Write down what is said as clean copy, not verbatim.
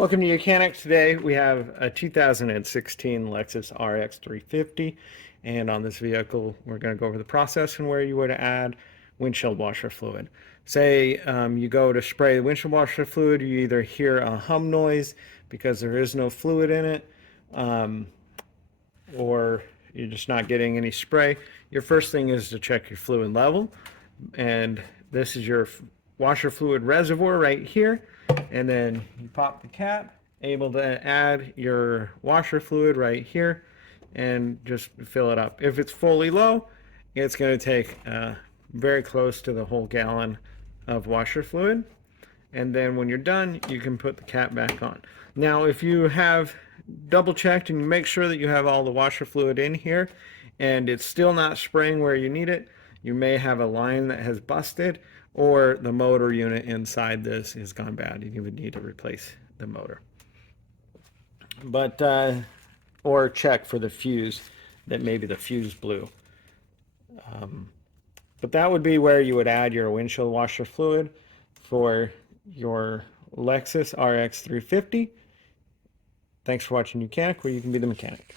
Welcome to Mechanic. Today we have a 2016 Lexus RX350, and on this vehicle we're going to go over the process and where you would add windshield washer fluid. Say you go to spray the windshield washer fluid, you either hear a hum noise because there is no fluid in it, or you're just not getting any spray. Your first thing is to check your fluid level, and this is your washer fluid reservoir right here. And then you pop the cap, able to add your washer fluid right here and just fill it up. If it's fully low, it's going to take very close to the whole gallon of washer fluid. And then when you're done, you can put the cap back on. Now, if you have double checked and you make sure that you have all the washer fluid in here and it's still not spraying where you need it, you may have a line that has busted, or the motor unit inside this has gone bad and you would need to replace the motor. But or check for the fuse, that maybe the fuse blew. But that would be where you would add your windshield washer fluid for your Lexus RX350. Thanks for watching Mechanic, where you can be the mechanic.